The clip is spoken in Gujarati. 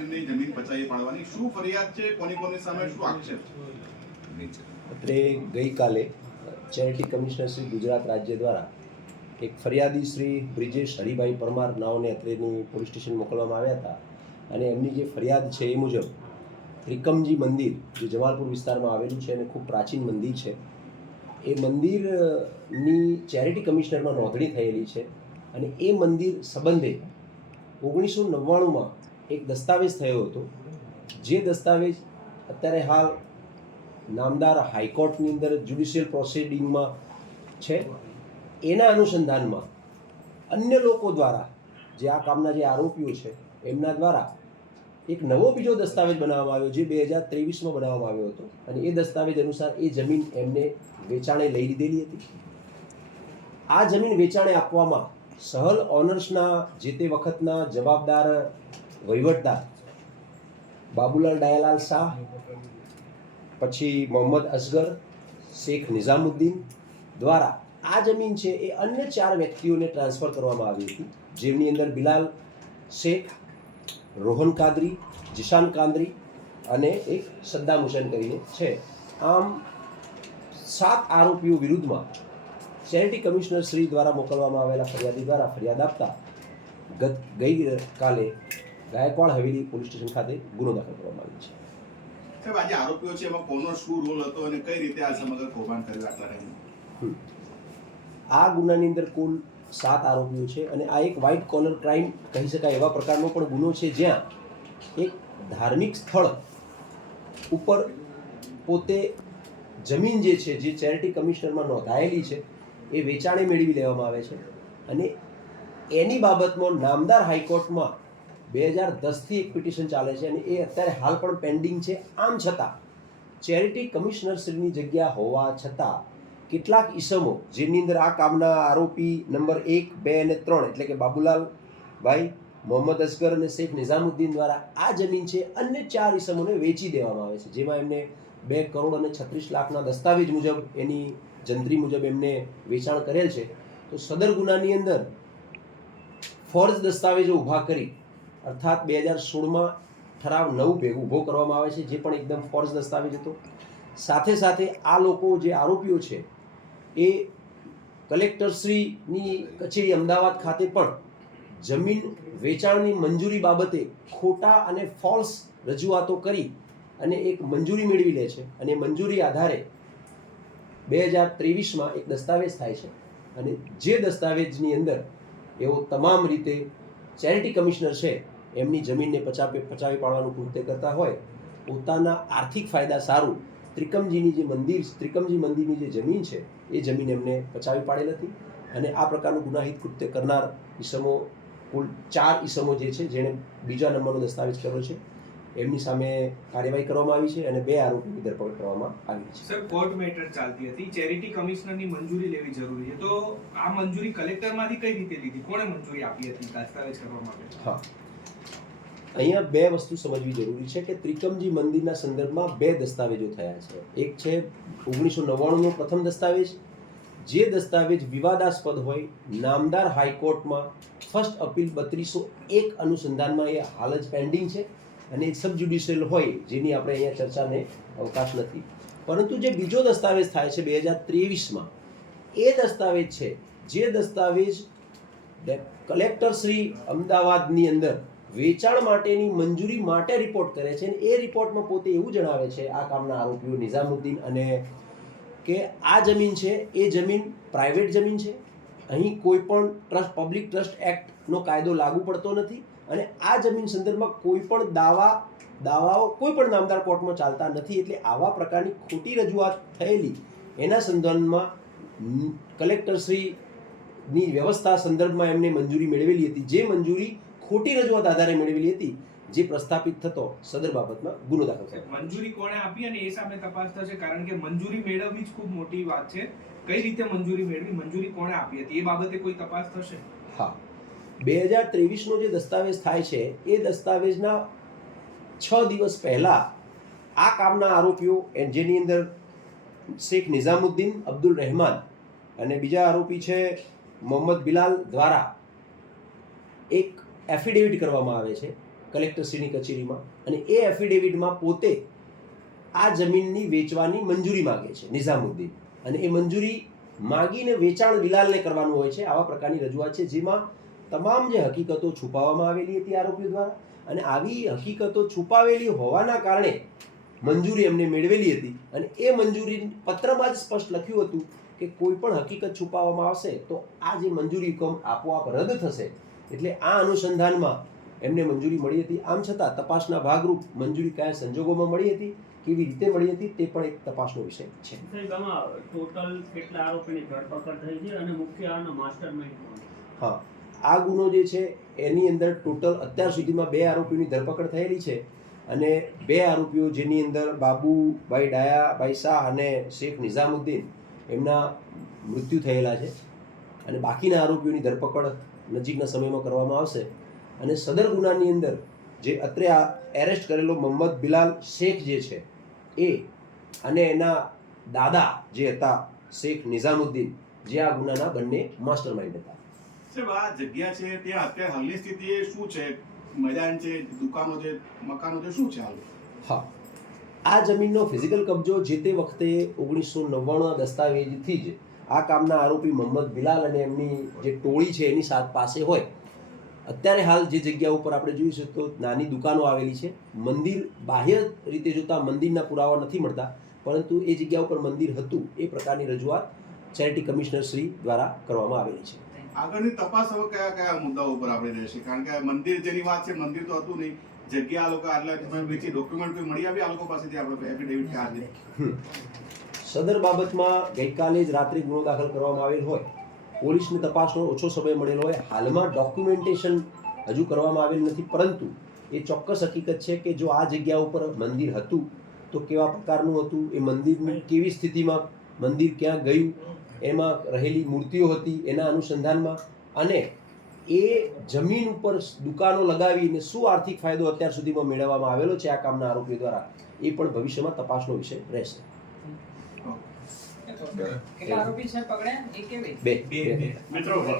મંદિરની જમીન પચાવી પાડવાની શું ફરિયાદ છે? કોની કોની સામે શું આક્ષેપ અત્રે ગઈકાલે ચેરિટી કમિશનર શ્રી ગુજરાત રાજ્ય દ્વારા એક ફરિયાદી શ્રી બ્રિજેશ હરિભાઈ પરમાર નાઓને અત્રેની પોલીસ સ્ટેશન મોકલવામાં આવ્યા હતા અને એમની જે ફરિયાદ છે એ મુજબ ત્રિકમજી મંદિર, જે જમાલપુર વિસ્તારમાં આવેલું છે અને ખૂબ પ્રાચીન મંદિર છે, એ મંદિરની ચેરિટી કમિશનરમાં નોંધણી થયેલી છે અને એ મંદિર સંબંધે ઓગણીસો નવ્વાણુંમાં એક દસ્તાવેજ થયો હતો. જે દસ્તાવેજ અત્યારે હાલ નામદાર હાઈકોર્ટની અંદર જ્યુડિશિયલ પ્રોસિડિંગમાં છે. એના અનુસંધાનમાં અન્ય લોકો દ્વારા જે આ કામના જે આરોપીઓ છે, એમના દ્વારા એક નવો બીજો દસ્તાવેજ બનાવવામાં આવ્યો જે બે હજાર ત્રેવીસમાં બનાવવામાં આવ્યો હતો અને એ દસ્તાવેજ અનુસાર એ જમીન એમને વેચાણે લઈ લીધેલી હતી. આ જમીન વેચાણે આપવામાં સહલ ઓનર્સના જે તે વખતના જવાબદાર વહીવટદાર બાબુલાલ ડાયાલાલ શાહ, પછી મોહમ્મદ અસગર શેખ નિઝામુદ્દીન દ્વારા આ જમીન છે એ અન્ય ચાર વ્યક્તિઓને ટ્રાન્સફર કરવામાં આવી હતી. જેમની અંદર બિલાલ શેખ, રોહન કાદરી, જીશાન કાંદરી અને એક સદ્દામ હુસેન કરીને છે. આમ સાત આરોપીઓ વિરુદ્ધમાં ચેરિટી કમિશનર શ્રી દ્વારા મોકલવામાં આવેલા ફરિયાદી દ્વારા ફરિયાદ આપતા ગત ગઈ કાલે ગાયકવાડ હવેલી પોલીસ સ્ટેશન ખાતે ગુનો દાખલ કરવામાં આવ્યો છે. સાહેબ આજે આરોપીઓ છે એમાં કોનો શું રોલ હતો અને કઈ રીતે આ સમગ્ર કૌભાંડ કરી આટલા આ ગુનાની અંદર કુલ સાત આરોપીઓ છે અને આ એક વ્હાઇટ કોલર ક્રાઇમ કહી શકાય એવા પ્રકારનો પણ ગુનો છે જ્યાં એક ધાર્મિક સ્થળ ઉપર પોતે જમીન જે છે જે ચેરિટી કમિશનરમાં નોંધાયેલી છે એ વેચાણે મેળવી લેવામાં આવે છે અને એની બાબતમાં નામદાર હાઈકોર્ટમાં બે હજાર દસથી એક પિટિશન ચાલે છે અને એ અત્યારે હાલ પણ પેન્ડિંગ છે. આમ છતાં, ચેરિટી કમિશનરશ્રીની જગ્યા હોવા છતાં, કેટલાક ઈસમો, જેની અંદર આ કામના આરોપી નંબર એક, બે અને ત્રણ, એટલે કે બાબુલાલ ભાઈ, મોહમ્મદ અસગર અને શેખ નિઝામુદ્દીન દ્વારા આ જમીન છે, અન્ય ચાર ઈસમોને વેચી દેવામાં આવે છે. જેમાં એમને બે કરોડ અને છત્રીસ લાખના દસ્તાવેજ મુજબ, એની જંત્રી મુજબ એમને વેચાણ કરેલ છે. તો સદર ગુનાની અંદર ફોર્જ દસ્તાવેજો ઊભા કરી અર્થાત બે હજાર સોળમાં ઠરાવ નવ ભેગું ઊભો કરવામાં આવે છે, જે પણ એકદમ ફોર્જ દસ્તાવેજ હતો. સાથે સાથે આ લોકો જે આરોપીઓ છે, એ કલેક્ટરશ્રીની કચેરી અમદાવાદ ખાતે પણ જમીન વેચાણની મંજૂરી બાબતે ખોટા અને ફોલ્સ રજૂઆતો કરી અને એક મંજૂરી મેળવી લે છે. અને મંજૂરી આધારે બે હજાર ત્રેવીસમાં એક દસ્તાવેજ થાય છે. અને જે દસ્તાવેજની અંદર એઓ તમામ રીતે ચેરિટી કમિશનર છે, એમની જમીનને પચાવી પચાવી પાડવાનું કૃત્ય કરતા હોય, પોતાના આર્થિક ફાયદા સારું, ત્રિકમજીની જે મંદિર, ત્રિકમજી મંદિરની જે જમીન છે, એ જમીન એમને પચાવી પાડેલ હતી અને આ પ્રકારનું ગુનાહિત કૃત્ય કરનાર ઈસમો, કુલ ચાર ઈસમો જે છે, જેણે બીજા નંબરનો દસ્તાવેજ કર્યો છે. એમની સામે કાર્યવાહી કરવામાં આવી છે અને બે આરોપીની ધરપકડ કરવામાં આવી છે. સર કોર્ટ મેટર ચાલતી હતી. ચેરિટી કમિશનરની મંજૂરી લેવી જરૂરી છે. તો આ મંજૂરી કલેક્ટરમાંથી કઈ રીતે લીધી? કોણે મંજૂરી આપી હતી દસ્તાવેજ કરવા માટે? હા. અહીંયા બે વસ્તુ સમજવી જરૂરી છે કે ત્રિકમજી મંદિરના સંદર્ભમાં બે દસ્તાવેજો થયા છે. એક છે ઓગણીસો નવ્વાણુંનો પ્રથમ દસ્તાવેજ. જે દસ્તાવેજ વિવાદાસ્પદ હોય નામદાર હાઈકોર્ટમાં ફર્સ્ટ અપીલ બત્રીસો એક અનુસંધાનમાં એ હાલ જ પેન્ડિંગ છે. અને એક સબ જ્યુડિશિયલ હોય જેની આપણે અહીંયા ચર્ચાને અવકાશ નથી. પરંતુ જે બીજો દસ્તાવેજ થાય છે બે હજાર ત્રેવીસમાં, એ દસ્તાવેજ છે જે દસ્તાવેજ કલેક્ટર શ્રી અમદાવાદની અંદર વેચાણ માટેની મંજૂરી માટે રિપોર્ટ કરે છે અને એ રિપોર્ટમાં પોતે એવું જણાવે છે આ કામના આરોપીઓ નિઝામુદ્દીન અને કે આ જમીન છે, એ જમીન પ્રાઇવેટ જમીન છે. અહીં કોઈ પણ ટ્રસ્ટ પબ્લિક ટ્રસ્ટ એક્ટનો કાયદો લાગુ પડતો નથી. અને આ જમીન સંદર્ભમાં કોઈ પણ દાવા દાવાઓ કોઈ પણ નામદાર કોર્ટમાં ચાલતા નથી એટલે આવા પ્રકારની ખોટી રજૂઆત થયેલી એના સંદર્ભમાં કલેક્ટરશ્રીની વ્યવસ્થા સંદર્ભમાં એમને મંજૂરી મેળવેલી હતી. જે મંજૂરી ખોટી રજૂઆત આધારે મેળવેલી હતી જે પ્રસ્થાપિત થતો સદર બાબતમાં ગુનો દાખલ થયો. મંજૂરી કોણે આપી અને એ સામે તપાસ થશે? કારણ કે મંજૂરી મેળવવી જ ખૂબ મોટી વાત છે. કઈ રીતે મંજૂરી મેળવી? મંજૂરી કોણે આપી હતી? એ બાબતે કોઈ તપાસ થશે? હા. બે હજાર ત્રેવીસનો જે દસ્તાવેજ થાય છે, એ દસ્તાવેજના છ દિવસ પહેલાં આ કામના આરોપીઓ જેની અંદર શેખ નિઝામુદ્દીન અબ્દુલ રહેમાન અને બીજા આરોપી છે મોહમ્મદ બિલાલ દ્વારા એક એફિડેવિટ કરવામાં આવે છે કલેક્ટરશ્રીની કચેરીમાં અને એ એફિડેવિટમાં પોતે આ જમીનની વેચવાની મંજૂરી માગે છે નિઝામુદ્દીન. અને એ મંજૂરી માગીને વેચાણ બિલાલને કરવાનું હોય છે, આવા પ્રકારની રજૂઆત છે, જેમાં તમામ જે હકીકતો છુપાવવામાં આવેલી હતી આરોપીઓ દ્વારા અને આવી હકીકતો છુપાવેલી હોવાના કારણે મંજૂરી એમને મેળવેલી હતી અને એ મંજૂરી પત્રમાં જ સ્પષ્ટ લખ્યું હતું કે કોઈ પણ હકીકત છુપાવવામાં આવશે તો આ જે મંજૂરી હુકમ આપોઆપ રદ થશે. એટલે આ અનુસંધાનમાં એમને મંજૂરી મળી હતી. આમ છતાં તપાસના ભાગરૂપ મંજૂરી કયા સંજોગોમાં મળી હતી કેવી રીતે મળી હતી તે પણ એક તપાસનો વિષય છે. ટોટલ કેટલા આરોપીની ધરપકડ થઈ છે અને મુખ્ય આનો માસ્ટર હા. આ ગુનો જે છે, એની અંદર ટોટલ અત્યાર સુધીમાં બે આરોપીઓની ધરપકડ થયેલી છે અને બે આરોપીઓ જેની અંદર બાબુભાઈ ડાયાભાઈ શાહ અને શેખ નિઝામુદ્દીન એમના મૃત્યુ થયેલા છે. અને બાકીના આરોપીઓની ધરપકડ નજીકના સમયમાં કરવામાં આવશે. અને સદર ગુનાની અંદર જે અત્રે આ એરેસ્ટ કરેલો મોહમ્મદ બિલાલ શેખ જે છે, એ અને એના દાદા જે હતા, શેખ નિઝામુદ્દીન, જે આ ગુનાના બંને માસ્ટર માઇન્ડ હતા. સાહેબ, આ જગ્યા છે, ત્યાં અત્યારે હાલની સ્થિતિ શું છે? મેદાન છે, દુકાનો છે, મકાનો છે, શું છે હાલ હા. આ જમીનનો ફિઝિકલ કબજો જે તે વખતે ઓગણીસો નવ્વાણું દસ્તાવેજથી જ આ કામના આરોપી મોહમ્મદ બિલાલ અને એમની જે ટોળી છે, એની સાથ પાસે હોય. અત્યારે હાલ જે જગ્યા ઉપર આપણે જોઈશું તો નાની દુકાનો આવેલી છે. મંદિર બાહ્ય રીતે જોતા મંદિરના પુરાવા નથી મળતા, પરંતુ એ જગ્યા ઉપર મંદિર હતું, એ પ્રકારની રજૂઆત ચેરિટી કમિશનર શ્રી દ્વારા કરવામાં આવેલી છે. આગળની તપાસ હવે કયા કયા મુદ્દાઓ ઉપર આપણે રહેશે? કારણ કે મંદિર જેની વાત છે, મંદિર તો હતું નહીં. જગ્યા આ લોકો આટલા તમે વેચી ડોક્યુમેન્ટ કોઈ મળી આવી, આ લોકો પાસેથી આપણે એફિડેવિટ કે આજે સદર બાબતમાં ગઈકાલે જ રાત્રે ગુનો દાખલ કરવામાં આવેલ હોય. પોલીસને તપાસનો ઓછો સમય મળેલો હોય. હાલમાં ડોક્યુમેન્ટેશન હજુ કરવામાં આવેલ નથી, પરંતુ એ ચોક્કસ હકીકત છે કે જો આ જગ્યા ઉપર મંદિર હતું, તો કેવા પ્રકારનું હતું? એ મંદિરની કેવી સ્થિતિમાં, મંદિર ક્યાં ગયું? એમાં રહેલી મૂર્તિઓ હતી એના અનુસંધાનમાં. અને એ જમીન ઉપર દુકાનો લગાવીને શું આર્થિક ફાયદો અત્યાર સુધીમાં મેળવવામાં આવેલો છે આ કામના આરોપીઓ દ્વારા એ પણ ભવિષ્યમાં તપાસનો વિષય રહેશે. કેટલા આરોપી છે પકડ્યા? એક કે બે બે. બે- બે. મિત્રો